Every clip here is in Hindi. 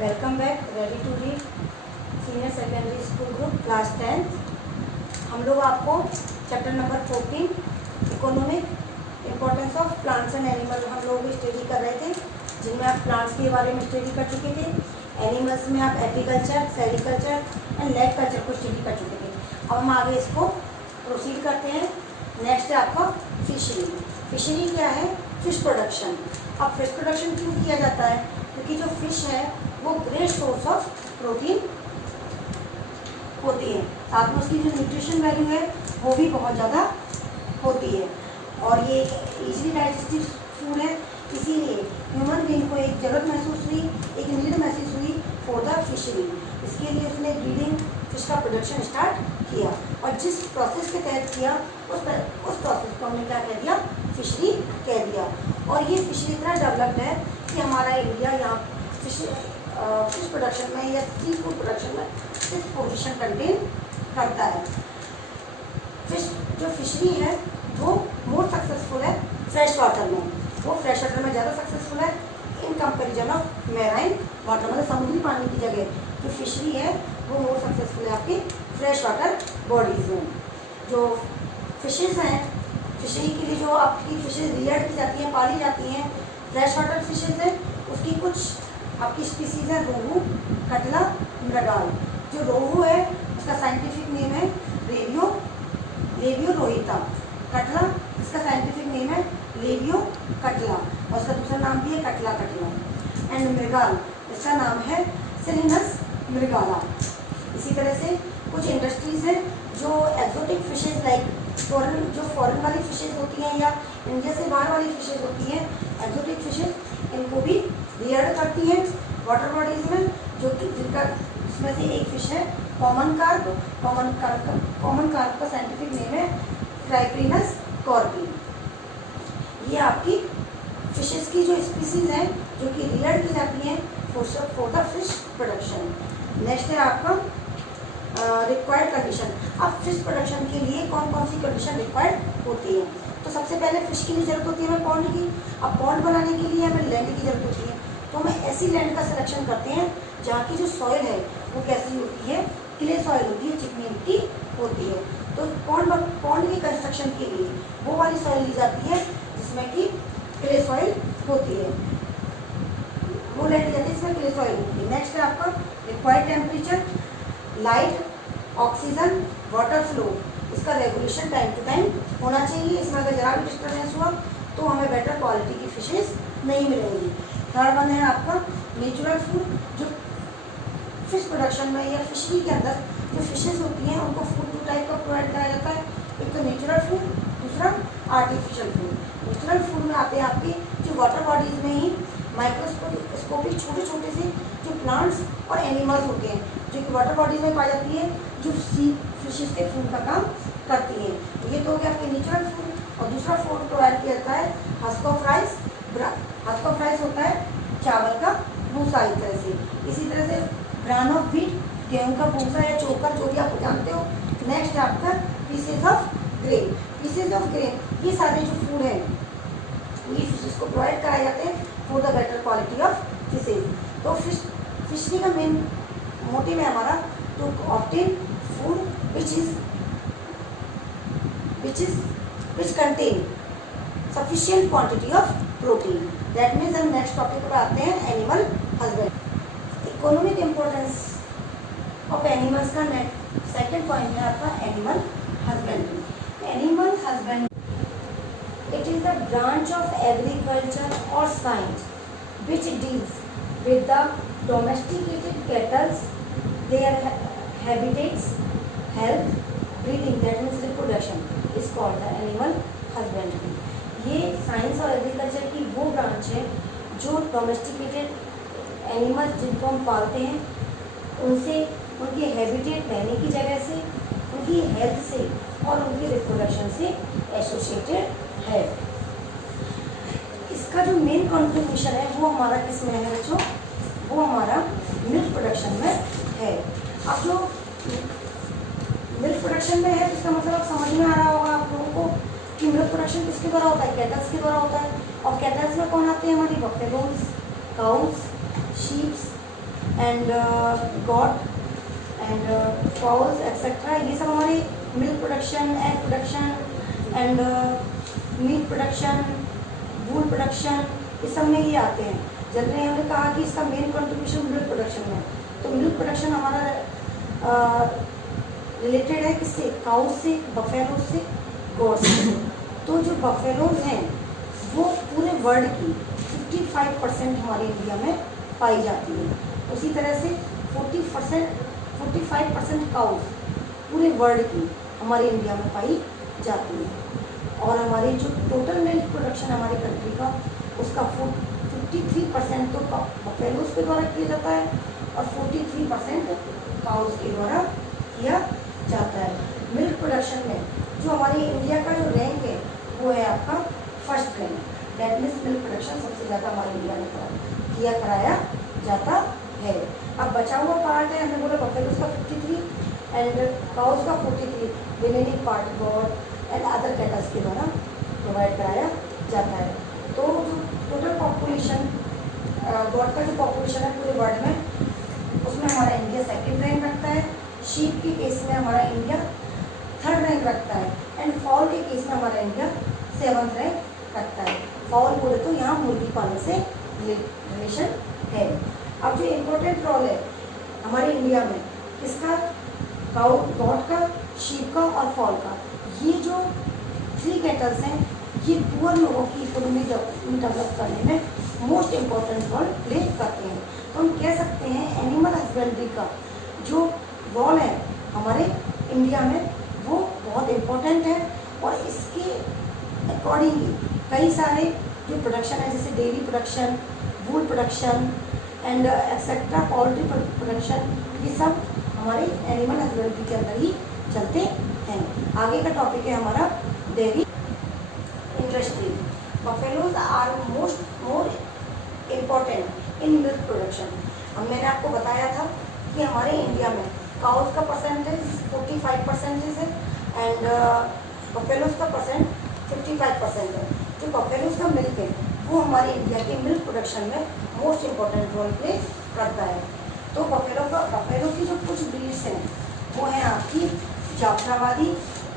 Welcome back. Ready to read senior secondary school group class 10th। हम लोग आपको chapter number 14 economic importance of plants and animal हम लोग स्टडी कर रहे थे, जिनमें आप प्लांट्स के बारे में स्टडी कर चुके थे। एनिमल्स में आप apiculture, sericulture and lag culture को स्टडी कर चुके थे। अब हम आगे इसको प्रोसीड करते हैं। नेक्स्ट है आपका फिशरी। फिशरी क्या है? Fish production. अब फिश प्रोडक्शन क्यों किया जाता है? क्योंकि जो फिश है वो ग्रेट सोर्स ऑफ प्रोटीन होती है, साथ में उसकी जो न्यूट्रिशन वैल्यू है वो भी बहुत ज़्यादा होती है, और ये इजीली डाइजेस्टिव फूड है। इसीलिए ह्यूमन बीइंग को एक ज़रूरत महसूस हुई, एक नीड महसूस हुई फॉर द फिशरी। इसके लिए उसने ब्रीडिंग फिश का प्रोडक्शन स्टार्ट किया, और जिस प्रोसेस के तहत किया उस प्रोसेस को हमने क्या कह दिया? फिशरी कह दिया। और ये फिशरी इतना डेवलप्ड है कि हमारा इंडिया यहाँ फिश प्रोडक्शन में या सी फूड प्रोडक्शन में 6th पोजीशन कंटेन करता है। जो फिशरी है वो मोर सक्सेसफुल है फ्रेश वाटर में। वो फ्रेश वाटर में ज़्यादा सक्सेसफुल है in comparison of marine water, मतलब समुद्री पानी की जगह जो फिशरी है वो मोर सक्सेसफुल है आपकी फ्रेश वाटर बॉडीज़ में। जो फिशेज़ हैं, फिशरी के लिए जो आपकी फिशेज़ रियर्ड की जाती हैं, पाली जाती हैं, फ्रेश वाटर फिशेज़ है, उसकी कुछ आपकी स्पीसीज़ है रोहू, कटला, मृगाल। जो रोहू है उसका साइंटिफिक नेम है लेवियो रोहिता। कटला, इसका साइंटिफिक नेम है लेवियो कटला, और उसका दूसरा नाम भी है कटला। एंड मृगाल, इसका नाम है सेलिनस मृगाला। इसी तरह से कुछ इंडस्ट्रीज़ हैं जो एक्जोटिक फिशेज़ लाइक फॉरेन वाली फिशेज़ होती हैं या इंडिया से बाहर वाली फिशेज़ होती हैं, एक्जोटिक फिशेज़, इनको भी रियर्ड करती हैं वाटर बॉडीज़ में, जो कि जिनका इसमें से एक फिश है कॉमन कार्प। कॉमन कार्प का साइंटिफिक नेम है क्राइप्रिनस कॉर्पी। ये आपकी फिशेस की जो स्पीसीज़ हैं जो कि रियर्ड की जाती हैं for the fish production. Next है आपका रिक्वायर्ड कंडीशन। अब फिश प्रोडक्शन के लिए कौन कौन सी कंडीशन रिक्वायर्ड होती है? तो सबसे पहले फिश की जरूरत होती है हमें पॉन्ड की। अब पॉन्ड बनाने के लिए हमें लैंड की जरूरत होती है, तो हमें ऐसी लैंड का सिलेक्शन करते हैं जहाँ की जो सॉइल है वो कैसी होती है? क्ले सॉइल होती है, चिकनी मिट्टी होती है। तो पॉन्ड की कंस्ट्रक्शन के लिए वो वाली सॉइल ली जाती है जिसमें कि क्ले सॉइल होती है, वो लैंड ली जाती है जिसमें क्ले सॉइल होती है। नेक्स्ट है आपका required temperature, light, oxygen, water flow, इसका रेगुलेशन टाइम टू टाइम होना चाहिए। इसमें अगर जरा भी डिस्टर्बेंस हुआ तो हमें बेटर क्वालिटी की फिशेस नहीं मिलेंगी। थर्ड वन है आपका नेचुरल फूड। जो फिश प्रोडक्शन में या फिशरी के अंदर जो फिशेस होती हैं उनको फूड 2 टाइप का प्रोवाइड कराया जाता है, एक तो नेचुरल फूड, दूसरा आर्टिफिशियल फूड। नेचुरल फूड में आते हैं आपके जो वाटर बॉडीज़ में ही माइक्रोस्कोपिक छोटे छोटे से जो प्लांट्स और एनिमल्स होते हैं जो कि वाटर बॉडीज में पाई जाती है, जो सी फिशेस के फूड का काम करती है। ये तो हो गया आपके नेचुरल फूड। और दूसरा फूड प्रोवाइड किया जाता है husk of rice. Husk of rice होता है चावल का भूसा। इस तरह से इसी तरह से ग्रान ऑफ व्हीट, गेहूँ का भूसा या चोकर, जो भी आप जानते हो। नेक्स्ट है आपका pieces of grain. Pieces of grain, ये सारे जो फूड हैं ये फिशेस को प्रोवाइड कराए जाते हैं for the better quality of fishes. तो फिशरी का मेन मोटिव है हमारा to obtain food which contain sufficient quantity of protein. That means हम नेक्स्ट टॉपिक पर आते हैं animal husband. Economic importance of animals का सेकेंड पॉइंट है आपका animal husbandry. Animal husband it is the branch of agriculture or science which deals with the domesticated cattle, their habitats, health, breeding, that means reproduction is called the animal husbandry. ये साइंस और एग्रीकल्चर की वो ब्रांच है जो डोमेस्टिकेटेड एनिमल्स जिनको हम पालते हैं उनसे, उनके हैबिटेट रहने की जगह से, उनकी हेल्थ से और उनकी रिप्रोडक्शन से एसोसिएटेड है। इसका जो मेन कंट्रीब्यूशन है वो हमारा किस में है बच्चों? वो हमारा मिल्क प्रोडक्शन में है। अब जो मिल्क प्रोडक्शन में है इसका मतलब आप समझ में आ रहा होगा आप लोगों को कि मिल्क प्रोडक्शन किसके द्वारा होता है? कैटल्स के द्वारा होता है। और कैटल्स में कौन आते हैं? हमारी buffaloes, cows, sheeps and goat and fowls etcetera, ये सब हमारे milk production, egg production and meat production, wool production, इस सब में ये आते हैं। जनरली हमने कहा कि इसका मेन कंट्रीब्यूशन मिल्क प्रोडक्शन में, तो मिल्क प्रोडक्शन हमारा रिलेटेड है किससे, काउस से, बफेलोज से, गोट्स से। तो जो बफेलोज हैं वो पूरे वर्ल्ड की 55% हमारे इंडिया में पाई जाती है। उसी तरह से 45% काउस पूरे वर्ल्ड की हमारे इंडिया में पाई जाती है। और हमारी जो टोटल मिल्क प्रोडक्शन हमारी कंट्री का, उसका 53% तो बफेलोज के द्वारा किया जाता है और 43% काउस के द्वारा किया जाता है। मिल्क प्रोडक्शन में जो हमारी इंडिया का जो रैंक है वो है आपका first rank. That means milk production सबसे ज़्यादा हमारे इंडिया में कराया जाता है। अब बचा हुआ पार्ट है, हमने बोला बफेलोज का 53 एंड काउस का 43, remaining part God and other kettles के द्वारा प्रोवाइड कराया जाता है। तो जो टोटल पॉपुलेशन, गॉड का जो पॉपुलेशन है पूरे वर्ल्ड में, उसमें हमारा इंडिया सेकेंड रैंक रखता है। शीप के केस में हमारा इंडिया थर्ड रैंक रखता है एंड फॉल के केस में हमारा इंडिया 7th रैंक रखता है। फॉल बोले तो यहाँ मुर्गी पालन से रिलेशन है। अब जो इम्पोर्टेंट रोल है हमारे इंडिया में किसका, काउ, गॉड का, शीप का और फॉल का, ये जो 3 कैटल्स हैं ये पुअर लोगों की इकोनॉमी डेवलप करने में मोस्ट इम्पॉर्टेंट रोल प्ले करते हैं। तो हम कह सकते हैं एनिमल हस्बेंड्री का जो रोल है हमारे इंडिया में वो बहुत इम्पोर्टेंट है। और इसके अकॉर्डिंगली कई सारे जो प्रोडक्शन है जैसे dairy production, wool production and etcetera, poultry production, ये सब हमारे एनिमल हस्बेंड्री के अंदर ही चलते हैं। आगे का टॉपिक है हमारा dairy industry. Buffaloes are more important in milk production. अब मैंने आपको बताया था कि हमारे इंडिया में काउस का परसेंटेज 45% है एंड बफेलोज का परसेंट 55% है। जो बफेलोज का मिल्क है वो हमारे इंडिया के मिल्क प्रोडक्शन में मोस्ट इम्पॉर्टेंट रोल प्ले करता है। तो बफेलो की जो कुछ ब्रीड्स हैं वो हैं आपकी जाफराबादी,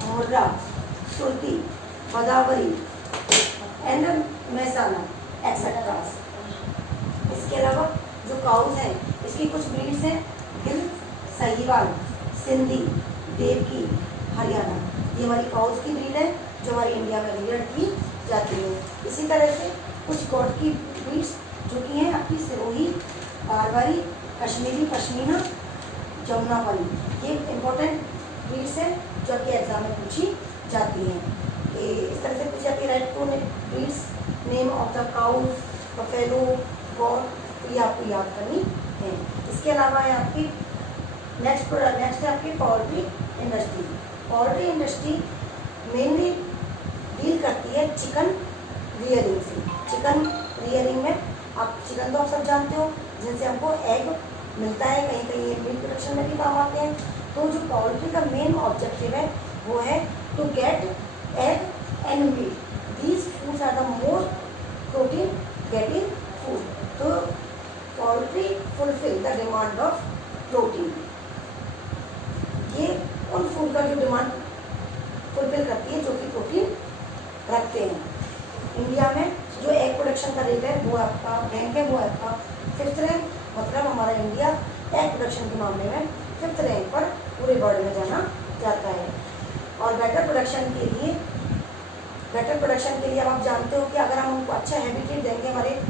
मुर्रा, सुरती, गोदावरी एंड मैसाना एक्सेट्रा। इसके अलावा जो काउस हैं इसकी कुछ ब्रीड्स हैं गिल, साहिवाल, सिंधी, देवकी, हरियाणा। ये हमारी काउस की ब्रीड है जो हमारी इंडिया में रियर्ड की जाती है। इसी तरह से कुछ गॉड की ब्रीड्स जो कि हैं आपकी सिरोही, बारबारी, कश्मीरी पश्मीना, जमुनापरी, ये इम्पोर्टेंट ब्रीड्स हैं जो कि एग्जाम में पूछी जाती हैं। इस तरह से पूछी जाती है write two breeds, name of the cows, buffalo, goat, ये आपको याद करनी है। इसके अलावा है आपकी नेक्स्ट है आपकी poultry industry. Poultry industry mainly deal करती है चिकन रियरिंग से। चिकन रियरिंग में आप चिकन तो आप सब जानते हो जिनसे हमको एग मिलता है, कहीं कहीं ये मीट प्रोडक्शन में भी काम आते हैं। तो जो पोल्ट्री का मेन ऑब्जेक्टिव है वो है to get egg and meat, these foods are the more protein getting food. तो poultry fulfil the demand of protein, ये उन फूड का जो डिमांड फुलफिल करती है जो कि प्रोटीन रखते हैं। इंडिया में जो एग प्रोडक्शन का रेट है वो आपका रैंक है वो आपका 5th रैंक, मतलब हमारा इंडिया एग प्रोडक्शन के मामले में 5th रैंक पर पूरे वर्ल्ड में जाना जाता है। और बेटर प्रोडक्शन के लिए अब आप जानते हो कि अगर हम उनको अच्छा हैबिटेट देंगे, हमारे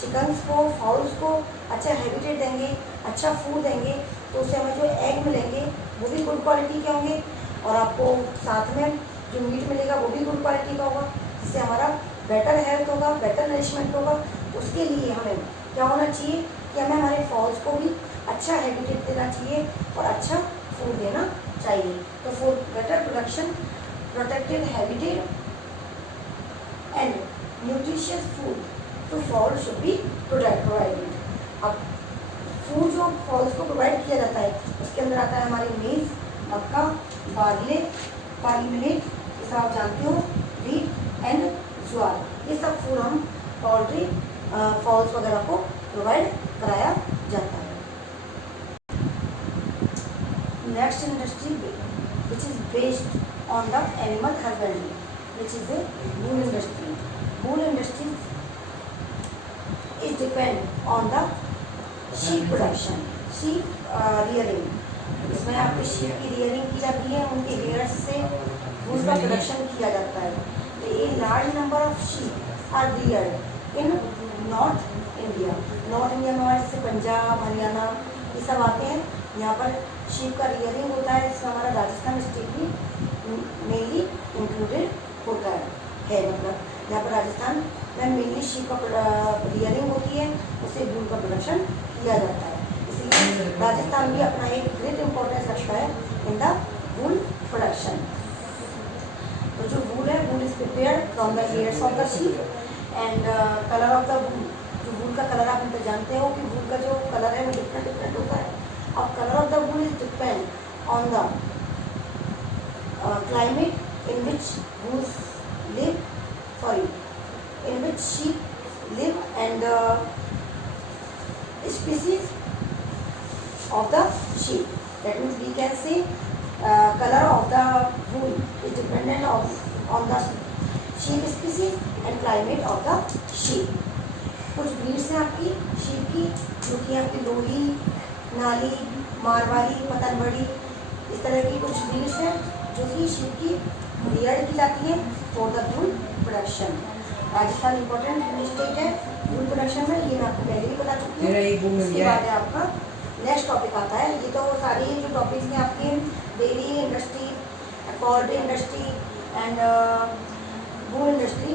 चिकन्स को, फाउल्स को अच्छा हैबिटेट देंगे, अच्छा फूड देंगे, तो उससे हमें जो एग मिलेंगे वो भी गुड क्वालिटी के होंगे और आपको साथ में जो मीट मिलेगा वो भी गुड क्वालिटी का होगा, जिससे हमारा बेटर हेल्थ होगा, बेटर नरिशमेंट होगा। उसके लिए हमें क्या होना चाहिए कि हमें हमारे फॉल्स को भी अच्छा हैबिटेट देना चाहिए और अच्छा फूड देना चाहिए। तो for better production, protected habitat and nutritious food तो फॉल शुड बी प्रोवाइडेड। अब फूड जो फॉल्स को प्रोवाइड किया जाता है उसके अंदर आता है हमारी मेज, मक्का, बार्ले, पाली मिलेट, ये सब आप जानते हो, व्हीट एंड ज्वार, ये सब फूड हम पोल्ट्री फॉल्स वगैरह को प्रोवाइड कराया जाता है। next industry which is based on the animal husbandry, which is a wool industry. Wool industry is depend on the sheep production, sheep rearing. इसमें आपकी sheep की rearing की जाती है, उनके hairs से wool का production किया जाता है. A large number of sheep are reared in North India. North India में जैसे पंजाब, हरियाणा ये सब आते हैं. यहाँ पर शीप का रियरिंग होता है. इसमें हमारा राजस्थान स्टेट भी मेनली इंक्लूडेड होता है. मतलब यहाँ पर राजस्थान में मेनली शीप का रियरिंग होती है, उससे वूल का प्रोडक्शन किया जाता है. इसलिए राजस्थान भी अपना एक ग्रेट इम्पोर्टेंस रखता है इन द वूल प्रोडक्शन. तो जो वूल है, वूल is prepared from the hairs of the sheep and colour of the वूल. जो वूल का कलर आप तो जानते हो कि वूल का जो कलर है वो डिफरेंट होता है. अब colour of the wool is depend on the climate in which wools live, in which sheep live and the species of the sheep. That means we can say color of the wool is dependent on the sheep species and climate of the sheep. कुछ ब्रीड्स हैं आपकी शीप की जो कि आपकी लोही, नाली, मारवाड़ी, पतनबड़ी, इस तरह की कुछ ब्रीड्स हैं जो कि शीप की रियर्ड की जाती हैं for the wool production. Rajasthan important state है वूल प्रोडक्शन में, ये मैं आपको पहले ही बता चुकी हूँ. इसके बाद है आपका नेक्स्ट टॉपिक आता है. ये तो सारी जो टॉपिक्स हैं आपके dairy industry, poultry industry and wool industry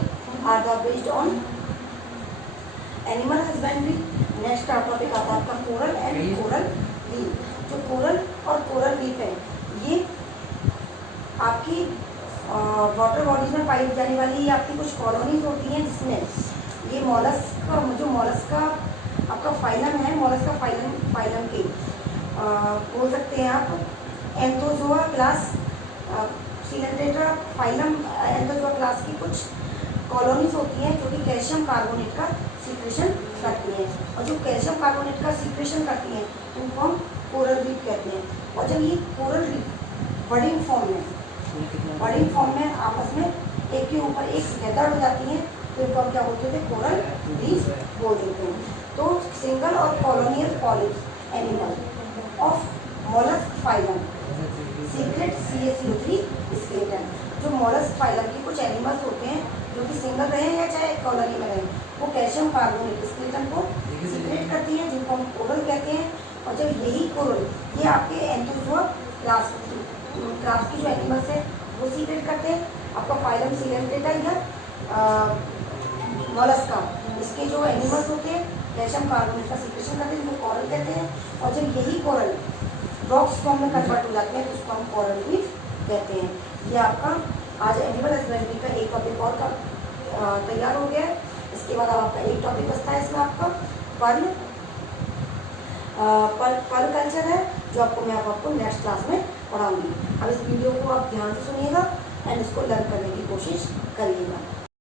are the based on animal husbandry. Next topic आता है आपका कोरल एंड कोरल रीफ. जो कोरल और कोरल रीफ है ये आपकी वाटर बॉडीज में पाई जाने वाली आपकी कुछ कॉलोनीज होती हैं जिसमें ये मॉलस्क का जो मॉलस्क का आपका फाइलम है, मॉलस्क का फाइलम के बोल सकते हैं आप Anthozoa class, Coelenterata phylum Anthozoa class की कुछ कॉलोनीज होती हैं जो कि कैल्शियम कार्बोनेट का सीक्रेशन करती हैं. और जो कैल्शियम कार्बोनेट का सीक्रेशन करती हैं उनको हम कोरल रीफ कहते हैं. और जब ये कोरल रीफ बडिंग फॉर्म में आपस में एक के ऊपर एक गैदर हो जाती हैं तो इनको हम क्या बोलते थे, कोरल रीफ बोल देते हैं. तो सिंगल और colonial polyp animal of mollusc phylum secret CaCO3 skeleton. जो मॉलस्क फाइलम के कुछ एनिमल्स होते हैं जो कि सिंगल रहे या चाहे कॉलोनी में रहे, वो कैल्शियम कार्बोनेट स्केलेटन को सीक्रेट करती हैं जिनको हम कोरल कहते हैं. और जब यही कोरल ये आपके एंथोजोआ क्लास की जो एनिमल्स है वो सीक्रेट करते हैं, आपका फाइलम सिलेंड्रेटा या मॉलस्का, इसके जो एनिमल्स होते हैं कैल्शियम कार्बोनेट का सीक्रेशन करते हैं जिनको कोरल कहते हैं. और जब यही कोरल रॉक्स फॉर्म में कन्वर्ट हो जाते हैं तो उसको हम कोरल रीफ कहते हैं. ये आपका आज एनिमल हस्बेंड्री का एक टॉपिक और का तैयार हो गया है. इसके बाद अब आपका एक टॉपिक बचता है इसमें आपका पर्ल कल्चर है जो आपको मैं आपको नेक्स्ट क्लास में पढ़ाऊंगी. अब इस वीडियो को आप ध्यान से सुनिएगा एंड इसको लर्न करने की कोशिश करिएगा.